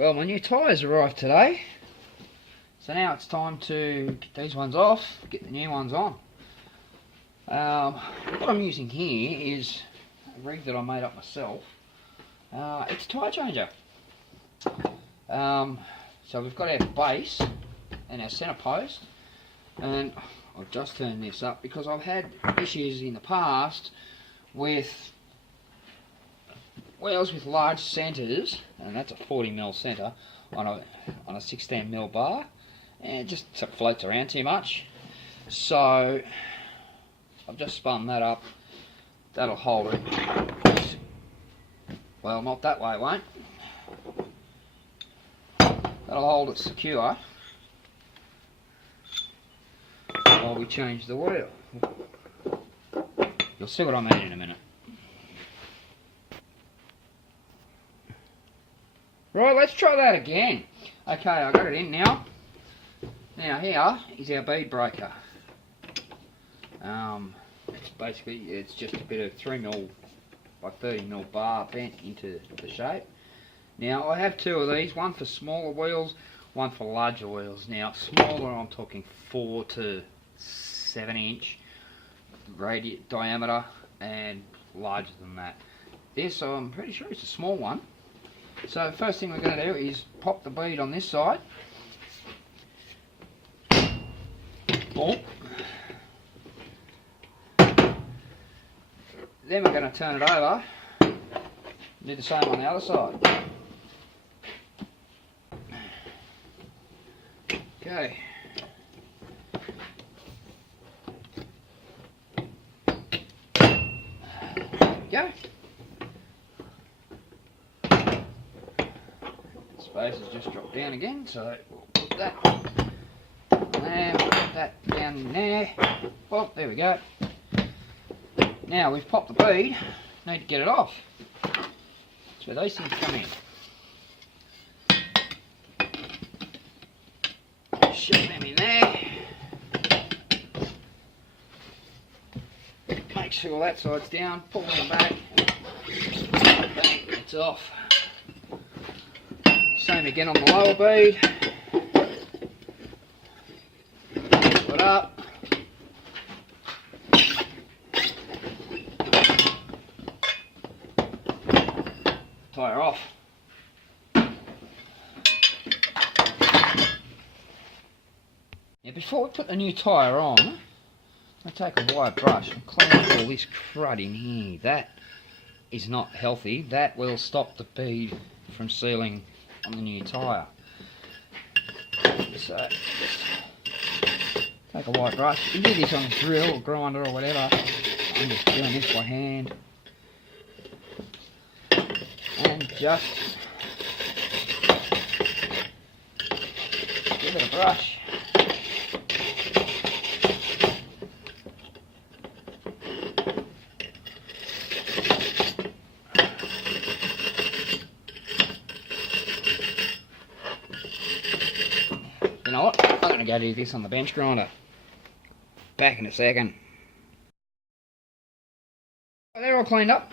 Well, my new tyres arrived today, so now it's time to get these ones off, get the new ones on. What I'm using here is a rig that I made up myself. It's a tyre changer. So we've got our base and our centre post, and I've just turned this up because I've had issues in the past with wheels with large centres, and that's a 40mm centre on a 16mm bar, and it just floats around too much. So I've just spun that up. That'll hold it. Well, not that way, it won't. That'll hold it secure while we change the wheel. You'll see what I mean in a minute. Right, let's try that again. Okay, I got it in now. Now here is our bead breaker. It's just a bit of 3mm by 30mm bar bent into the shape. Now I have two of these, one for smaller wheels, one for larger wheels. Now smaller, I'm talking 4 to 7 inch diameter, and larger than that. This, I'm pretty sure it's a small one. So first thing we're going to do is pop the bead on this side. Boom. Then we're going to turn it over. Do the same on the other side. Okay. There we go. Space has just dropped down again, so we'll put that there, put that down there. Well, there we go. Now we've popped the bead, need to get it off. That's where those things come in. Shove them in there. Make sure that side's down, pull them back. Bang, it's off. Same again on the lower bead. Pull it up. Tyre off. Now before we put the new tyre on, I'm going to take a wire brush and clean up all this crud in here. That is not healthy. That will stop the bead from sealing on the new tyre. So just take a white brush. You can do this on a drill or grinder or whatever. I'm just doing this by hand. And just give it a brush. You know what? I'm going to go do this on the bench grinder. Back in a second. They're all cleaned up.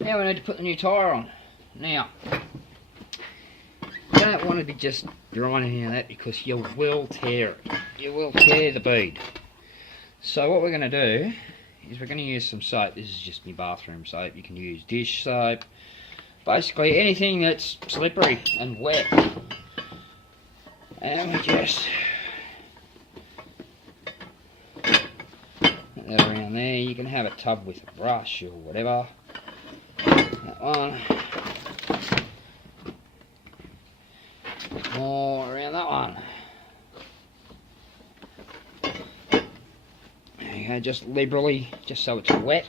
Now we need to put the new tyre on. Now, you don't want to be just grinding that because you will tear it. You will tear the bead. So what we're going to do is we're going to use some soap. This is just my bathroom soap. You can use dish soap. Basically anything that's slippery and wet. And we just put that around there. You can have a tub with a brush or whatever. That one. More around that one. There you go, just liberally, just so it's wet.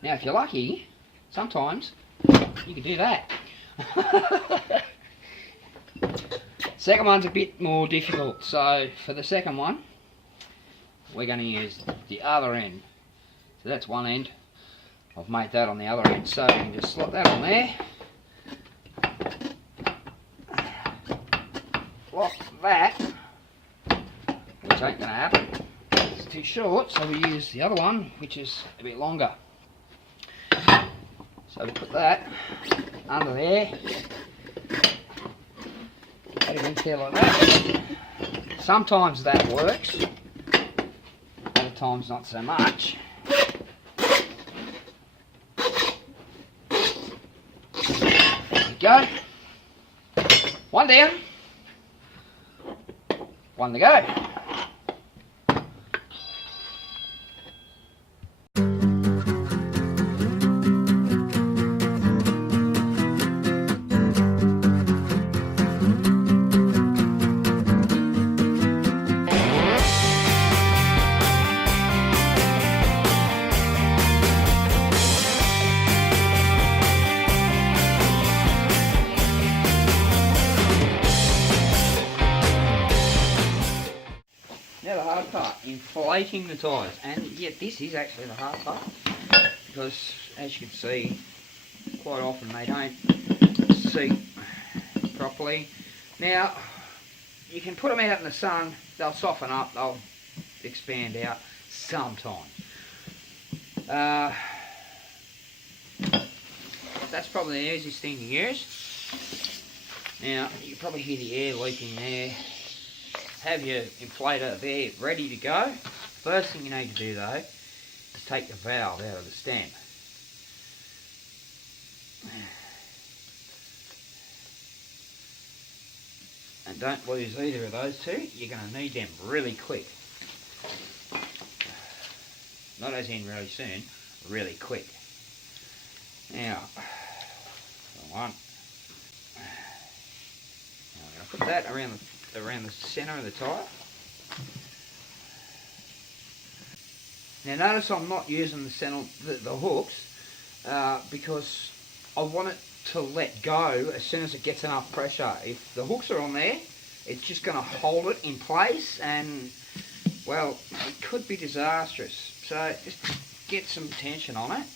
Now if you're lucky, sometimes you can do that. Second one's a bit more difficult, so for the second one we're going to use the other end. So that's one end. I've made that on the other end, so you can just slot that on there. Lock that, which ain't going to happen. It's too short, so we use the other one, which is a bit longer. So we put that under there, care like that. Sometimes that works, other times not so much. There we go. One down, one to go. Now the hard part, inflating the tyres, and yet this is actually the hard part, because as you can see, quite often they don't seat properly. Now, you can put them out in the sun, they'll soften up, they'll expand out sometimes. That's probably the easiest thing to use. Now, you can probably hear the air leaking there. Have your inflator there ready to go. First thing you need to do though is take the valve out of the stem. And don't lose either of those two. You're going to need them really quick. Not as in really soon, really quick. Now, one. Now I'm going to put that around the centre of the tyre. Now notice I'm not using the hooks because I want it to let go as soon as it gets enough pressure. If the hooks are on there, it's just going to hold it in place, and well, it could be disastrous. So just get some tension on it,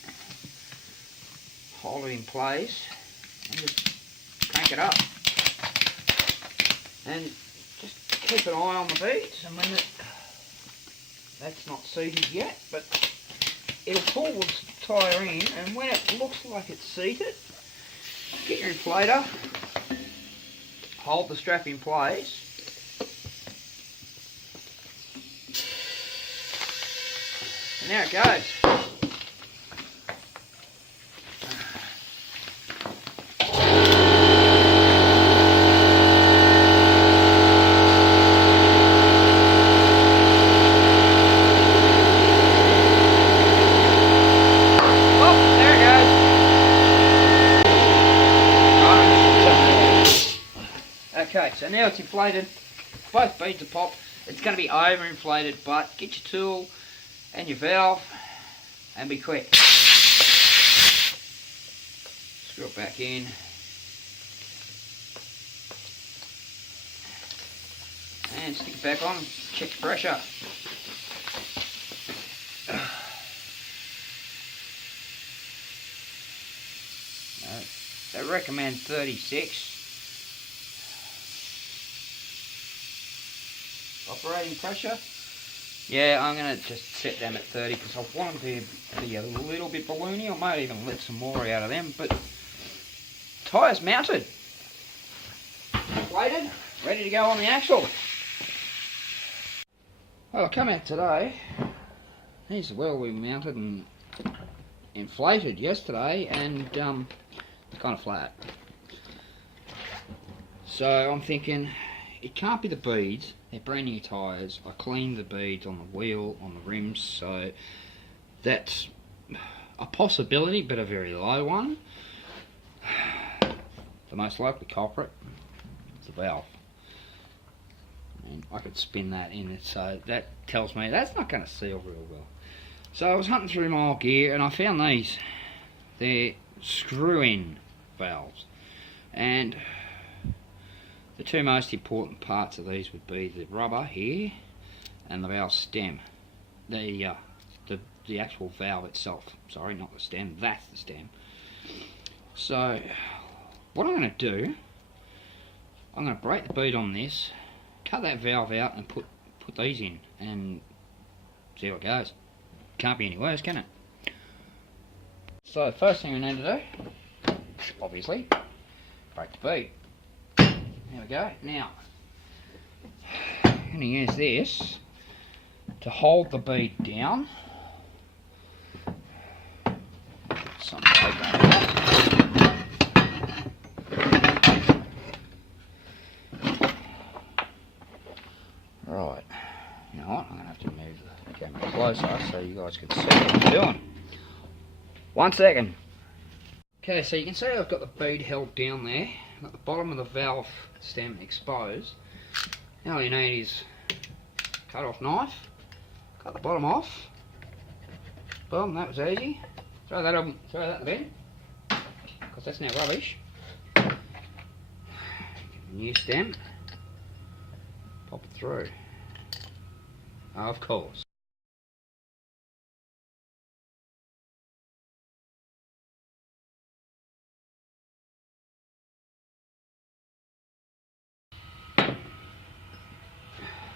hold it in place, and just crank it up. And just keep an eye on the beads, and when that's not seated yet, but it'll pull the tyre in, and when it looks like it's seated, get your inflator, hold the strap in place, and there it goes. Okay, so now it's inflated, both beads are popped. It's going to be overinflated, but get your tool and your valve and be quick. Screw it back in. And stick it back on, check the pressure. They recommend 36. Operating pressure. Yeah, I'm going to just set them at 30 because I want them to be a little bit balloony. I might even let some more out of them, but tyres mounted, inflated, ready to go on the axle. Well, I come out today. These are well mounted and inflated yesterday, and they're kind of flat. So I'm thinking, it can't be the beads. They're brand new tyres. I cleaned the beads on the wheel, on the rims, so that's a possibility, but a very low one. The most likely culprit is the valve. And I could spin that in it, so that tells me that's not going to seal real well. So I was hunting through my old gear and I found these. They're screw-in valves. And the two most important parts of these would be the rubber here and the valve stem. The actual valve itself. Sorry, not the stem. That's the stem. So what I'm going to do, I'm going to break the bead on this, cut that valve out, and put these in, and see how it goes. Can't be any worse, can it? So the first thing we need to do, obviously, break the bead. There we go. Now, I'm going to use this to hold the bead down. Some tape on that. Right, you know what, I'm going to have to move the camera closer so you guys can see what I'm doing. 1 second. Okay, so you can see I've got the bead held down there. I've got the bottom of the valve stem exposed. Now all you need is a cut off knife, cut the bottom off. Boom, that was easy. Throw that in the bin, because that's now rubbish. New stem, pop it through. Of course.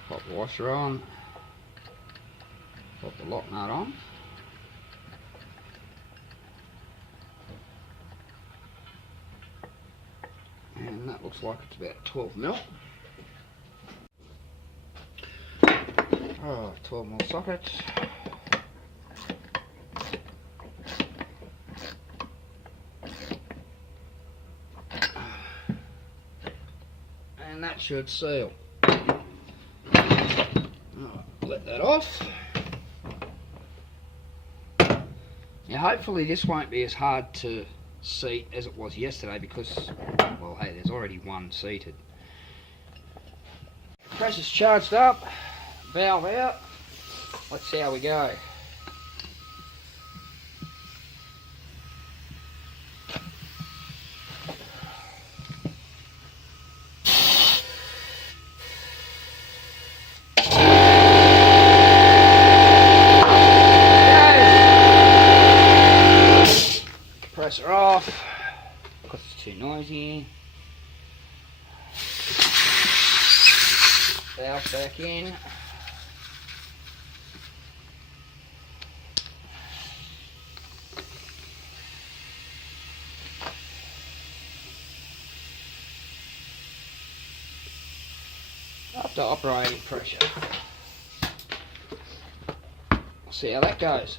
Pop the washer on, pop the lock nut on. And that looks like it's about 12 mil. Oh, 12 mil socket. And that should seal. Let that off. Now hopefully this won't be as hard to seat as it was yesterday because, well, hey, there's already one seated. Pressure's charged up, valve out. Let's see how we go. Compressor off because it's too noisy. Valve back in. Up to operating pressure. See how that goes.